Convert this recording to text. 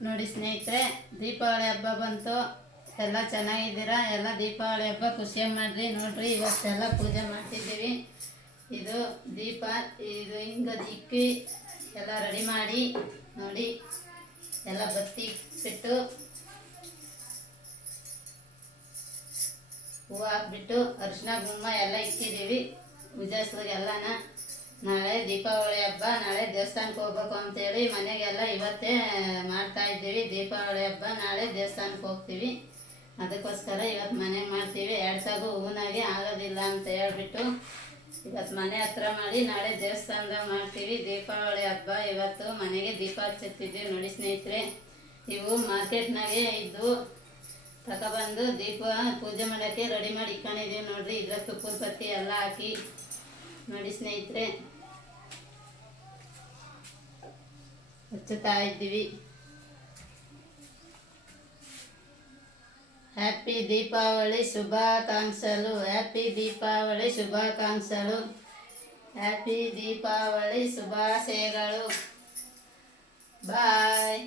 ನೋಡಿ ಸ್ನೇಹಿತರೆ, ದೀಪಾವಳಿ ಹಬ್ಬ ಬಂತು. ಎಲ್ಲ ಚೆನ್ನಾಗಿದ್ದೀರಾ? ಎಲ್ಲ ದೀಪಾವಳಿ ಹಬ್ಬ ಖುಷಿಯಾಗಿ ಮಾಡಿರಿ. ನೋಡ್ರಿ, ಇವತ್ತೆಲ್ಲ ಪೂಜೆ ಮಾಡ್ತಿದ್ದೀವಿ. ಇದು ದೀಪ, ಇದು ಹಿಂಗೆ ಇಕ್ಕಿ ಎಲ್ಲ ರೆಡಿ ಮಾಡಿ ನೋಡಿ, ಎಲ್ಲ ಬತ್ತಿ ಬಿಟ್ಟು ಹೂವು ಹಾಕ್ಬಿಟ್ಟು ಅರಿಶಿನ ಗುಮ್ಮ ಎಲ್ಲ ಇಕ್ಕಿದ್ದೀವಿ ಪೂಜಾಸ್ರಿಗೆಲ್ಲನ. ನಾಳೆ ದೀಪಾವಳಿ ಹಬ್ಬ, ನಾಳೆ ದೇವಸ್ಥಾನಕ್ಕೆ ಹೋಗ್ಬೇಕು ಅಂತೇಳಿ ಮನೆಗೆಲ್ಲ ಇವತ್ತೇ ಮಾಡ್ತಾ ಇದ್ದೀವಿ. ದೀಪಾವಳಿ ಹಬ್ಬ, ನಾಳೆ ದೇವಸ್ಥಾನಕ್ಕೆ ಹೋಗ್ತೀವಿ. ಅದಕ್ಕೋಸ್ಕರ ಇವತ್ತು ಮನೆಗೆ ಮಾಡ್ತೀವಿ. 2 ಸಾಗು ಹೂನಾಗೆ ಆಗೋದಿಲ್ಲ ಅಂತ ಹೇಳ್ಬಿಟ್ಟು ಇವತ್ತು ಮನೆ ಹತ್ರ ಮಾಡಿ ನಾಳೆ ದೇವಸ್ಥಾನದಾಗ ಮಾಡ್ತೀವಿ. ದೀಪಾವಳಿ ಹಬ್ಬ ಇವತ್ತು ಮನೆಗೆ ದೀಪ ಹಚ್ಚುತ್ತಿದ್ದೀವಿ. ನೋಡಿ ಸ್ನೇಹಿತರೆ, ಇವು ಮಾರ್ಕೆಟ್ನಾಗೆ ಇದ್ದು ತಗೊಬಂದು ದೀಪ ಪೂಜೆ ಮಾಡೋಕ್ಕೆ ರೆಡಿ ಮಾಡಿ ಇಟ್ಕೊಂಡಿದ್ದೀವಿ. ನೋಡಿರಿ, ಇದ್ರ ತುಪ್ಪದ ಬತ್ತಿ ಎಲ್ಲ ಹಾಕಿ ನೋಡಿ ಸ್ನೇಹಿತರೆ ಹಚ್ಚುತ್ತಾ ಇದ್ದೀವಿ. ಹ್ಯಾಪಿ ದೀಪಾವಳಿ ಶುಭಾಕಾಂಕ್ಷಲು. ಹ್ಯಾಪಿ ದೀಪಾವಳಿ ಶುಭಾಕಾಂಕ್ಷಲು. ಹ್ಯಾಪಿ ದೀಪಾವಳಿ ಶುಭಾಶಯಗಳು. ಬಾಯ್.